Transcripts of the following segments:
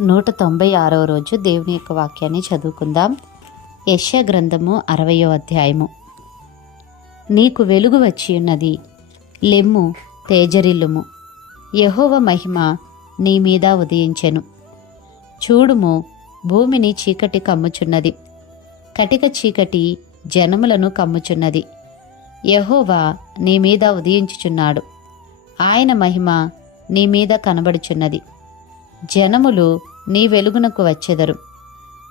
నూట తొంభై ఆరవ రోజు దేవుని యొక్క వాక్యాన్ని చదువుకుందాం. యశ్య గ్రంథము అరవయో అధ్యాయము. నీకు వెలుగు వచ్చి ఉన్నది. లెమ్ము తేజరిల్లుము. యహోవ మహిమ నీ మీద ఉదయించెను. చూడుము భూమిని చీకటి కమ్ముచున్నది. కటిక చీకటి జనములను కమ్ముచున్నది. యహోవా నీ మీద ఉదయించుచున్నాడు. ఆయన మహిమ నీ మీద కనబడుచున్నది. జనములు నీ వెలుగునకు వచ్చెదరు.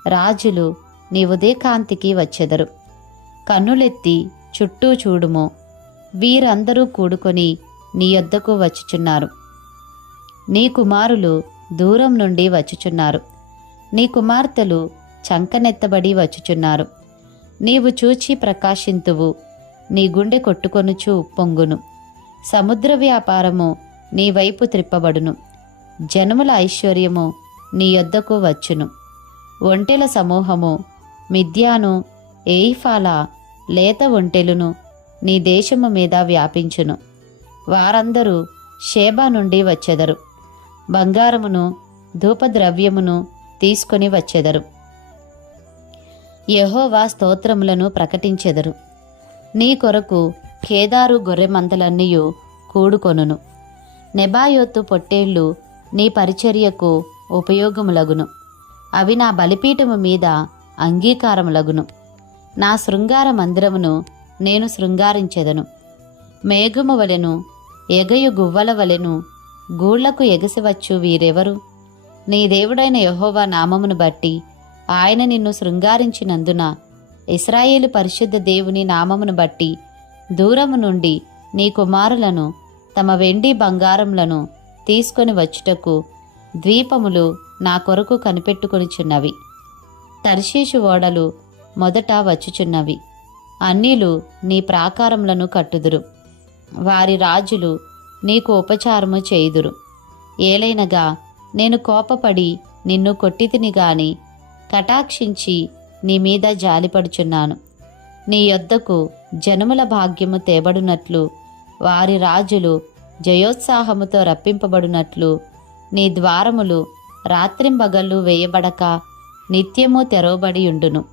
రాజులు నీ ఉదయకాంతికి వచ్చెదరు. కన్నులెత్తి చుట్టూ చూడుము. వీరందరూ కూడుకొని నీ యొద్దకు వచ్చుచున్నారు. నీ కుమారులు దూరం నుండి వచ్చుచున్నారు. నీ కుమార్తెలు చంకనెత్తబడి వచ్చుచున్నారు. నీవు చూచి ప్రకాశింతువు. నీ గుండె కొట్టుకొనుచు ఉప్పొంగును సముద్ర వ్యాపారము నీ వైపు త్రిప్పబడును. జనముల ఐశ్వర్యము నీ యొద్దకు వచ్చును. ఒంటెల సమూహము మిథ్యాను ఎయిఫాల లేత ఒంటెలును నీ దేశము మీద వ్యాపించును. వారందరూ షేబా నుండి వచ్చెదరు. బంగారమును ధూపద్రవ్యమును తీసుకొని వచ్చెదరు. యహోవా స్తోత్రములను ప్రకటించెదరు. నీ కొరకు కేదారు గొర్రెమందలన్నీయు కూడుకొనును. నెబాయోత్తు పొట్టేళ్ళు నీ పరిచర్యకు ఉపయోగములగును. అవి నా బలిపీఠము మీద అంగీకారములగును. నా శృంగార మందిరమును నేను శృంగారించెదను. మేఘము వలెను ఎగయు గువ్వల వలెను గూళ్ళకు ఎగసివచ్చు వీరెవరు? నీ దేవుడైన యహోవా నామమును బట్టి ఆయన నిన్ను శృంగారించినందున ఇస్రాయేలు పరిశుద్ధ దేవుని నామమును బట్టి దూరము నుండి నీ కుమారులను తమ వెండి బంగారములను తీసుకొని వచ్చుటకు ద్వీపములు నా కొరకు కనిపెట్టుకొనిచున్నవి. తర్షీషు ఓడలు మొదట వచ్చుచున్నవి. అన్నిలు నీ ప్రాకారములను కట్టుదురు. వారి రాజులు నీకు ఉపచారము చేయుదురు. ఏలైనగా నేను కోపపడి నిన్ను కొట్టితిని గాని కటాక్షించి నీ మీద జాలిపడుచున్నాను. నీ యొద్దకు జనముల భాగ్యము తేబడునట్లు వారి రాజులు జయోత్సాహముతో రప్పింపబడినట్లు నీ ద్వారములు రాత్రింబగళ్ళు వేయబడక నిత్యము తెరవబడి ఉండును.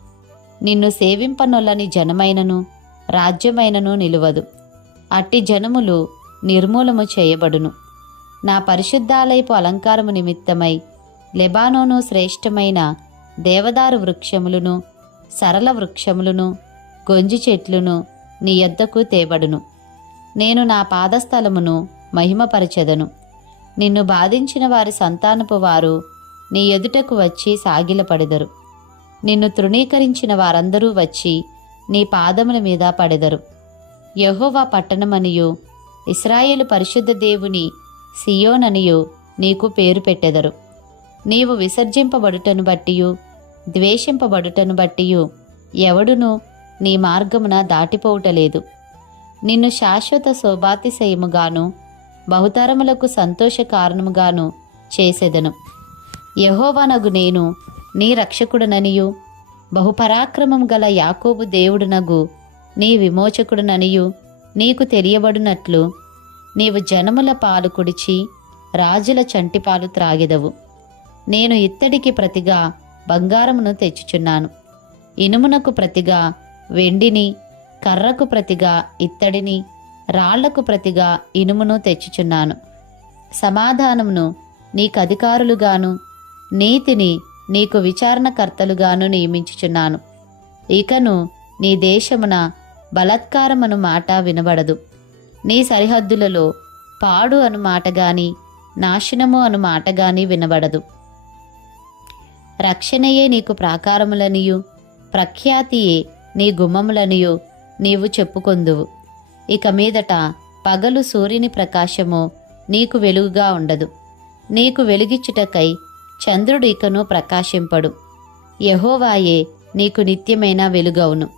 నిన్ను సేవింపనొల్లని జనమైనను రాజ్యమైనను నిలువదు. అట్టి జనములు నిర్మూలము చేయబడును. నా పరిశుద్ధాలయపు అలంకారము నిమిత్తమై లెబానోను శ్రేష్టమైన దేవదారు వృక్షములను సరళ వృక్షములను గొంజి చెట్లును నీ యొద్దకు తేబడును. నేను నా పాదస్థలమును మహిమపరచెదను. నిన్ను బాధించిన వారి సంతానపు వారు నీ ఎదుటకు వచ్చి సాగిలపడెదరు. నిన్ను తృణీకరించిన వారందరూ వచ్చి నీ పాదముల మీద పడెదరు. యహోవా పట్టణమనియు ఇస్రాయేలు పరిశుద్ధ దేవుని సియోననియు నీకు పేరు పెట్టెదరు. నీవు విసర్జింపబడుటను బట్టియు ద్వేషింపబడుటను బట్టియు ఎవడును నీ మార్గమున దాటిపోవుటలేదు. నిన్ను శాశ్వత శోభాతిశయముగాను బహుతరములకు సంతోష కారణముగాను చేసెదను. యహోవనగు నేను నీ రక్షకుడననియు. బహుపరాక్రమం గల యాకోబు దేవుడునగు నీ విమోచకుడుననియు. నీకు తెలియబడినట్లు నీవు జనముల పాలు కుడిచి రాజుల చంటిపాలు త్రాగెదవు. నేను ఇత్తడికి ప్రతిగా బంగారమును తెచ్చుచున్నాను. ఇనుమునకు ప్రతిగా వెండిని కర్రకు ప్రతిగా ఇత్తడిని రాళ్ళకు ప్రతిగా ఇనుమును తెచ్చుచున్నాను. సమాధానమును నీకధికారులుగాను నీతిని నీకు విచారణకర్తలుగాను నియమించుచున్నాను. ఇకను నీ దేశమున బలత్కారమను మాట వినబడదు. నీ సరిహద్దులలో పాడు అను మాట గాని నాశనము అను మాట గాని వినబడదు. రక్షణయే నీకు ప్రాకారములనియు ప్రఖ్యాతియే నీ గుమ్మములనియు నీవు చెప్పుకొందువు. ఇక మీదట పగలు సూర్యుని ప్రకాశము నీకు వెలుగుగా ఉండదు. నీకు వెలుగిచ్చుటకై చంద్రుడు ఇకను ప్రకాశింపడు. యహోవాయే నీకు నిత్యమైన వెలుగవును.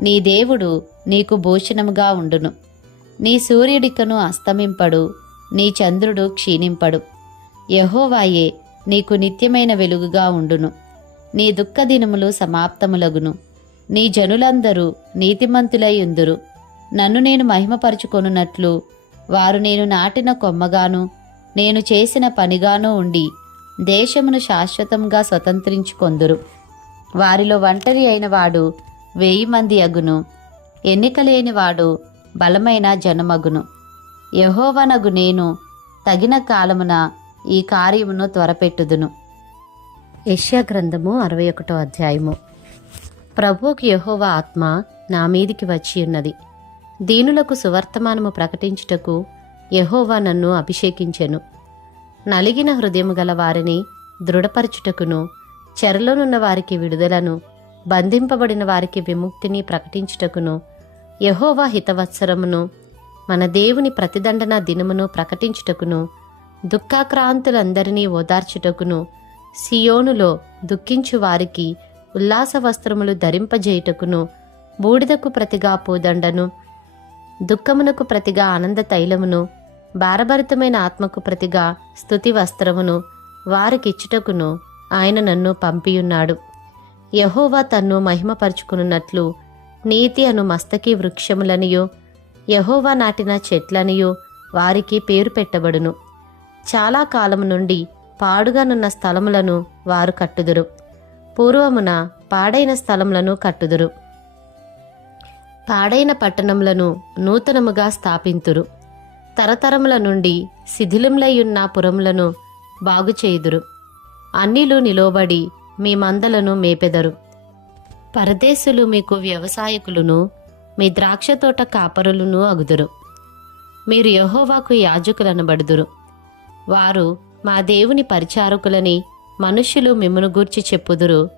నీ దేవుడు నీకు భూషణముగా ఉండును. నీ సూర్యుడికను అస్తమింపడు నీ చంద్రుడు క్షీణింపడు. యహోవాయే నీకు నిత్యమైన వెలుగుగా ఉండును. నీ దుఃఖదినములు సమాప్తములగును. నీ జనులందరూ నీతిమంతులయ్యుందురు నన్ను నేను మహిమపరుచుకొనున్నట్లు వారు నేను నాటిన కొమ్మగాను నేను చేసిన పనిగాను ఉండి దేశమును శాశ్వతంగా స్వతంత్రించుకొందురు. వారిలో ఒంటరి అయిన వాడు వెయ్యి మంది అగును. ఎన్నికలేని వాడు బలమైన జనమగును. యహోవనగు నేను తగిన కాలమున ఈ కార్యమును త్వరపెట్టుదును. యష్యా గ్రంథము అరవై ఒకటో అధ్యాయము. ప్రభువుకు యహోవ ఆత్మ నా మీదికి వచ్చి ఉన్నది. దీనులకు సువర్తమానము ప్రకటించుటకు యహోవా నన్ను అభిషేకించెను. నలిగిన హృదయము గల వారిని దృఢపరచుటకును చెరలోనున్న వారికి విడుదలను బంధింపబడిన వారికి విముక్తిని ప్రకటించుటకును యహోవా హితవత్సరమును మన దేవుని ప్రతిదండన దినమును ప్రకటించుటకును దుఃఖాక్రాంతులందరినీ ఓదార్చుటకును సియోనులో దుఃఖించు వారికి ఉల్లాస వస్త్రములు ధరింపజేయుటకును బూడిదకు ప్రతిగా పూదండను దుఃఖమునకు ప్రతిగా ఆనంద తైలమును భారభరితమైన ఆత్మకు ప్రతిగా స్థుతి వస్త్రమును వారికిచ్చుటకును ఆయన నన్ను పంపియున్నాడు. యహోవా తన్ను మహిమపరుచుకున్నట్లు నీతి అను మస్తకి వృక్షములనియో యహోవా నాటిన చెట్లనియో వారికి పేరు పెట్టబడును. చాలా కాలము నుండి పాడుగానున్న స్థలములను వారు కట్టుదురు. పూర్వమున పాడైన స్థలములను కట్టుదురు. పాడైన పట్టణములను నూతనముగా స్థాపింతురు. తరతరముల నుండి శిథిలములయ్యున్న పురములను బాగుచేయుదురు. అన్నిలు నిలోబడి మీ మందలను మేపెదరు. పరదేశులు మీకు వ్యవసాయకులను మీ ద్రాక్ష తోట కాపరులను అగుదురు. మీరు యహోవాకు యాజకులనబడుదురు. వారు మా దేవుని పరిచారకులని మనుష్యులు మిమ్మను గూర్చి చెప్పుదురు.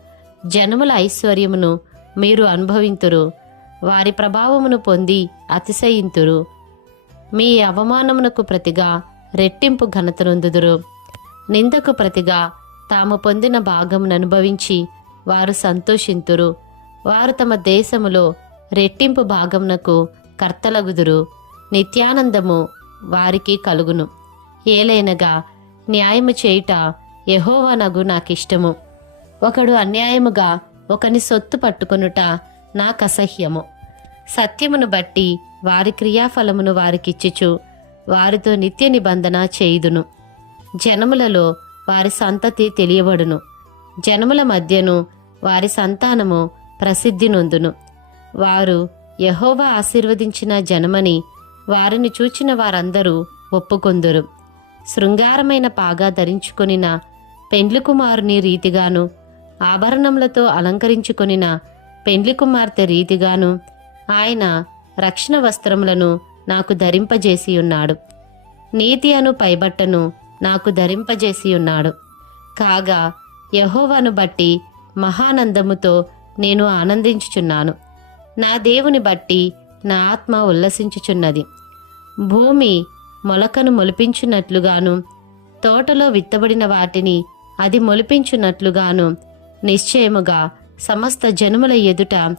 జనముల ఐశ్వర్యమును మీరు అనుభవింతురు. వారి ప్రభావమును పొంది అతిశయింతురు. మీ అవమానమునకు ప్రతిగా రెట్టింపు ఘనతనొందుదురు. నిందకు ప్రతిగా తాము పొందిన భాగమును అనుభవించి వారు సంతోషింతురు. వారు తమ దేశములో రెట్టింపు భాగమునకు కర్తలగుదురు. నిత్యానందము వారికి కలుగును. ఏలైనగా న్యాయము చేయుట యహోవనగు నాకిష్టము. ఒకడు అన్యాయముగా ఒకని సొత్తు పట్టుకొనుట నాకసహ్యము. సత్యమును బట్టి వారి క్రియాఫలమును వారికిచ్చుచు వారితో నిత్య నిబంధన చేయుదును. జనములలో వారి సంతతి తెలియబడును. జనముల మధ్యను వారి సంతానము ప్రసిద్ధి నొందును. వారు యహోవా ఆశీర్వదించిన జనమని వారిని చూచిన వారందరూ ఒప్పుకొందురు. శృంగారమైన పాగా ధరించుకొనిన పెండ్లి కుమారుని రీతిగాను ఆభరణములతో అలంకరించుకొనిన పెండ్లి కుమార్తె రీతిగాను ఆయన రక్షణ వస్త్రములను నాకు ధరింపజేసి ఉన్నాడు నీతి అను పైబట్టను నాకు ధరింపజేసి ఉన్నాడు కాగా యహోవాను బట్టి మహానందముతో నేను ఆనందించుచున్నాను. నా దేవుని బట్టి నా ఆత్మ ఉల్లసించుచున్నది. భూమి మొలకను మొలిపించున్నట్లుగాను తోటలో విత్తబడిన వాటిని అది మొలిపించున్నట్లుగాను. నిశ్చయముగా సమస్త జనుముల ఎదుట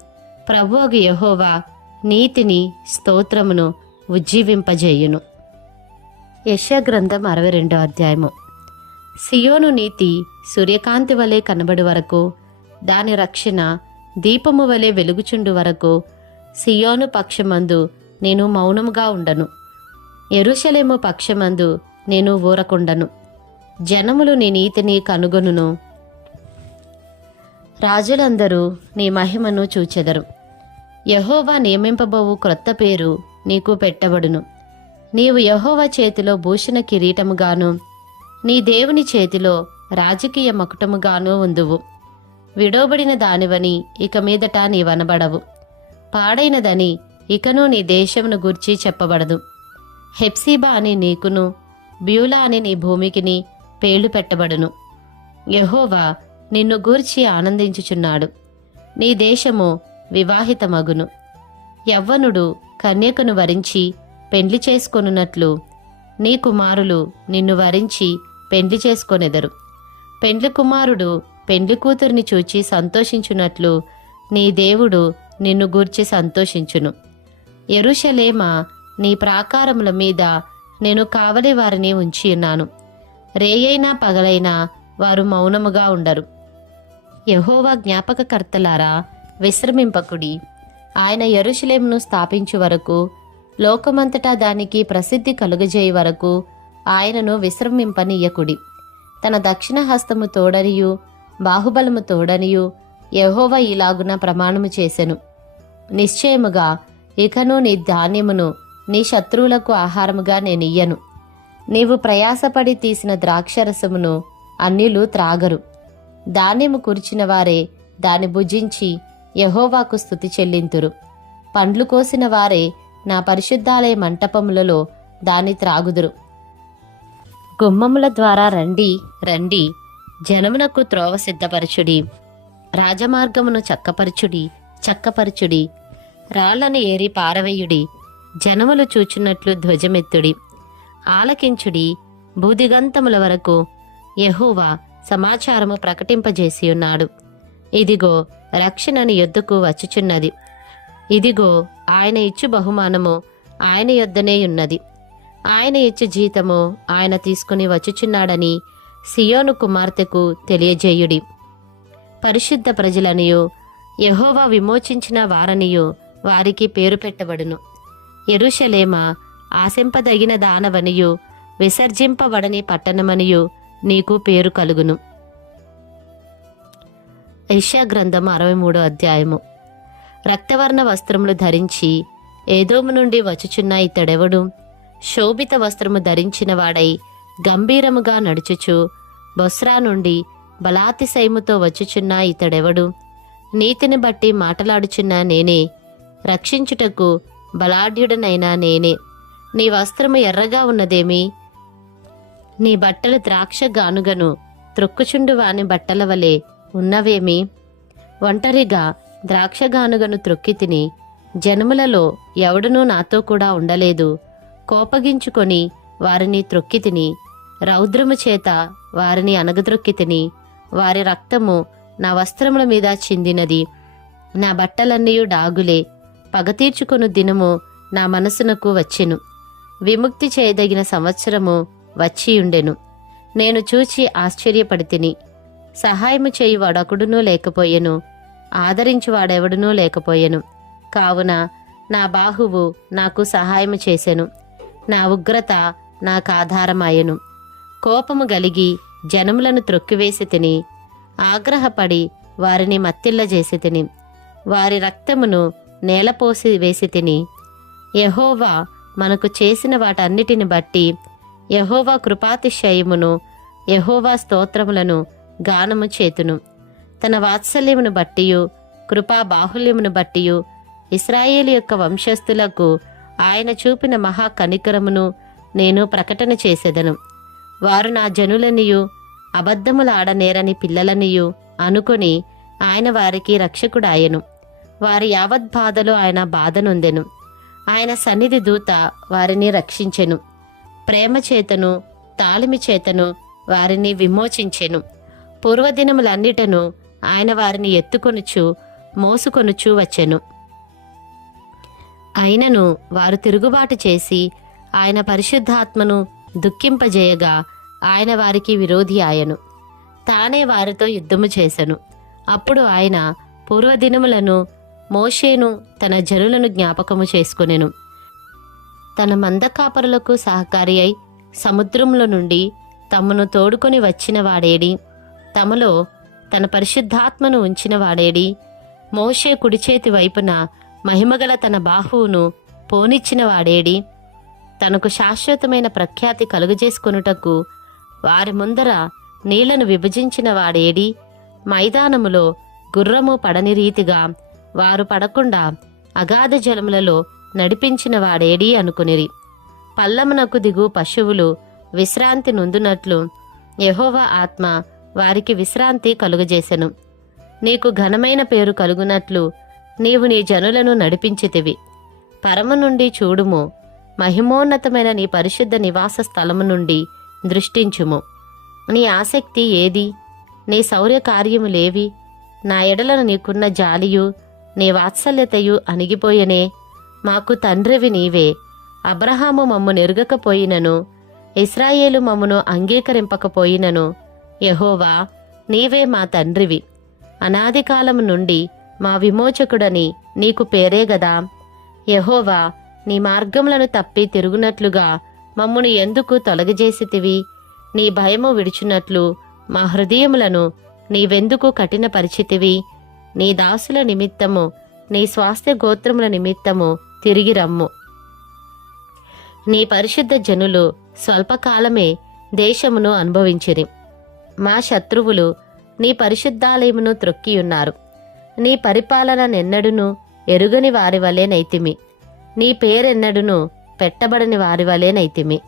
ప్రభువగు యహోవా నీతిని స్తోత్రమును ఉజ్జీవింపజేయును. యశ గ్రంథం అరవై రెండో అధ్యాయము. సియోను నీతి సూర్యకాంతి వలె కనబడి వరకు దాని రక్షణ దీపము వలె వెలుగుచుండు వరకు సియోను పక్షమందు నేను మౌనముగా ఉండను. ఎరుషలేము పక్షమందు నేను ఊరకుండను. జనములు నీ నీతిని కనుగొనును. రాజులందరూ నీ మహిమను చూచెదరు. యహోవా నియమింపబోవు క్రొత్త పేరు నీకు పెట్టబడును. నీవు యహోవా చేతిలో భూషణ కిరీటముగాను నీ దేవుని చేతిలో రాజకీయ మకుటముగాను ఉందువు. విడోబడిన దానివని ఇక మీదట నీవనబడవు. పాడైనదని ఇకను నీ దేశమును గూర్చి చెప్పబడదు. హెప్సిబా అని నీకును బ్యూలా అని నీ భూమికిని పేళ్ళు పెట్టబడును. యహోవా నిన్ను గూర్చి ఆనందించుచున్నాడు. నీ దేశము వివాహితమగును. యవ్వనుడు కన్యకను వరించి పెండ్లి చేసుకొనున్నట్లు నీ కుమారులు నిన్ను వరించి పెండ్లి చేసుకొనెదరు. పెండ్లి కుమారుడు పెండ్లి కూతురిని చూచి సంతోషించున్నట్లు నీ దేవుడు నిన్ను గూర్చి సంతోషించును. ఎరుషలేమ నీ ప్రాకారముల మీద నేను కావలి వారిని ఉంచి ఉన్నాను. రేయైనా పగలైనా వారు మౌనముగా ఉండరు. యహోవా జ్ఞాపకకర్తలారా విశ్రమింపకుడి. ఆయన యెరూషలేమును స్థాపించు వరకు లోకమంతటా దానికి ప్రసిద్ధి కలుగజేయ వరకు ఆయనను విశ్రమింపనీయకుడి. తన దక్షిణ హస్తము తోడనియు బాహుబలము తోడనియు యహోవ ఇలాగున ప్రమాణము చేసెను. నిశ్చయముగా ఇకను నీ ధాన్యమును నీ శత్రువులకు ఆహారముగా నేనియ్యను. నీవు ప్రయాసపడి తీసిన ద్రాక్షరసమును అన్యులు త్రాగరు. ధాన్యము కూర్చిన వారే దాని భుజించి యహోవాకు స్థుతి చెల్లింతురు. పండ్లు కోసిన వారే నా పరిశుద్ధాలయ మంటపములలో దాని త్రాగుదురు. గుమ్మముల ద్వారా రండి రండి. జనమునకు త్రోవ సిద్ధపరచుడి. రాజమార్గమును చక్కపరచుడి చక్కపరచుడి. రాళ్ళను ఏరి పారవేయుడి. జనములు చూచున్నట్లు ధ్వజమెత్తుడి. ఆలకించుడి బూదిగంతముల వరకు యెహోవా సమాచారము ప్రకటింపజేసి ఉన్నాడు. ఇదిగో రక్షణని యొద్దకు వచ్చుచున్నది. ఇదిగో ఆయన ఇచ్చు బహుమానము ఆయన యొద్దనే ఉన్నది. ఆయన ఇచ్చు జీతము ఆయన తీసుకుని వచ్చుచున్నాడని సియోను కుమార్తెకు తెలియజేయుడి. పరిశుద్ధ ప్రజలనియు యహోవా విమోచించిన వారనియు వారికి పేరు పెట్టబడును. ఎరుషలేమ ఆశింపదగిన దానవనియు విసర్జింపబడని పట్టణమనియు నీకు పేరు కలుగును. యెషయా గ్రంథము అరవై మూడో అధ్యాయము. రక్తవర్ణ వస్త్రములు ధరించి ఏదోము నుండి వచ్చుచున్న ఇతడెవడు? శోభిత వస్త్రము ధరించిన వాడై గంభీరముగా నడుచుచు బొస్రా నుండి బలాతిశయముతో వచ్చుచున్న ఇతడెవడు? నీతిని బట్టి మాటలాడుచున్న నేనే రక్షించుటకు బలాఢ్యుడనైనా నేనే. నీ వస్త్రము ఎర్రగా ఉన్నదేమి? నీ బట్టలు ద్రాక్ష గానుగను త్రొక్కుచుండు వాని బట్టల వలె ఉన్నవేమి? ఒంటరిగా ద్రాక్షగానుగను త్రొక్కి తిని జనములలో ఎవడనూ నాతో కూడా ఉండలేదు. కోపగించుకొని వారిని త్రొక్కి తిని రౌద్రము చేత వారిని అనగద్రొక్కి తిని వారి రక్తము నా వస్త్రముల మీద చిందినది. నా బట్టలన్నీ డాగులే పగ తీర్చుకొను దినము నా మనసునకు వచ్చెను. విముక్తి చేయదగిన సంవత్సరము వచ్చియుండెను. నేను చూచి ఆశ్చర్యపడితిని. సహాయము చేయువాడొకడునూ లేకపోయెను. ఆదరించువాడెవడునూ లేకపోయెను. కావున నా బాహువు నాకు సహాయము చేసెను. నా ఉగ్రత నాకు ఆధారమాయెను. కోపము గలిగి జనములను త్రొక్కివేసి తిని ఆగ్రహపడి వారిని మత్తిల్లజేసి తిని వారి రక్తమును నేలపోసి వేసి తిని యహోవా మనకు చేసిన వాటన్నిటిని బట్టి యహోవా కృపాతిశయమును యహోవా స్తోత్రములను గానము చేతును. తన వాత్సల్యమును బట్టియు కృపా బాహుల్యమును బట్టియు ఇస్రాయేల్ యొక్క వంశస్థులకు ఆయన చూపిన మహా కనికరమును నేను ప్రకటన చేసేదను. వారు నా జనులనియు అబద్ధములాడనేరని పిల్లలనియు అనుకొని ఆయన వారికి రక్షకుడాయను. వారి యావత్ బాధలో ఆయన బాధనుందెను ఆయన సన్నిధి దూత వారిని రక్షించెను. ప్రేమ చేతను తాళిమి చేతను వారిని విమోచించెను. పూర్వదినములన్నిటను ఆయన వారిని ఎత్తుకొనుచు మోసుకొనుచు వచ్చెను. అయినను వారు తిరుగుబాటు చేసి ఆయన పరిశుద్ధాత్మను దుఃఖింపజేయగా ఆయన వారికి విరోధి ఆయను. తానే వారితో యుద్ధము చేసెను. అప్పుడు ఆయన పూర్వదినములను మోషేను తన జనులను జ్ఞాపకము చేసుకొనెను. తన మందకాపరులకు సహకారి అయి సముద్రంలో నుండి తమను తోడుకొని వచ్చిన వాడేడి తమలో తన పరిశుద్ధాత్మను ఉంచిన వాడేడి మోషే కుడిచేతి వైపున మహిమగల తన బాహువును పోనిచ్చిన వాడేడి తనకు శాశ్వతమైన ప్రఖ్యాతి కలుగజేసుకొనుటకు వారి ముందర నీళ్ళను విభజించిన వాడేడి మైదానములో గుర్రము పడని రీతిగా వారు పడకుండా అగాధ జలములలో నడిపించిన వాడేడి అనుకునిరి. పల్లమునకు దిగు పశువులు విశ్రాంతి నొందునట్లు యహోవ ఆత్మ వారికి విశ్రాంతి కలుగజేసెను. నీకు ఘనమైన పేరు కలుగునట్లు నీవు నీ జనులను నడిపించితివి. పరము నుండి చూడుము మహిమోన్నతమైన నీ పరిశుద్ధ నివాస స్థలము నుండి దృష్టించుము. నీ ఆసక్తి ఏది? నీ శౌర్య కార్యములేవి నా ఎడలను నీకున్న జాలియు నీ వాత్సల్యతయు అణిగిపోయనే. మాకు తండ్రివి నీవే. అబ్రహాము మమ్ము నెరుగకపోయినను. ఇస్రాయేలు మమ్మును అంగీకరింపకపోయినను. యహోవా నీవే మా తండ్రివి. అనాది కాలం నుండి మా విమోచకుడని నీకు పేరే గదా. యహోవా నీ మార్గములను తప్పి తిరుగునట్లుగా మమ్మును ఎందుకు తొలగజేసితివి? నీ భయము విడిచినట్లు మా హృదయములను నీవెందుకు కఠిన పరిచితివి నీ దాసుల నిమిత్తము నీ స్వాస్థ్య గోత్రముల నిమిత్తము తిరిగి రమ్ము. నీ పరిశుద్ధ జనులు స్వల్పకాలమే దేశమును అనుభవించిరి. మా శత్రువులు నీ పరిశుద్ధాలయమును త్రొక్కియున్నారు. నీ పరిపాలన నెన్నడును ఎరుగని వారి వలె నైతిమి. నీ పేరెన్నడును పెట్టబడని వారి వలె నైతిమి.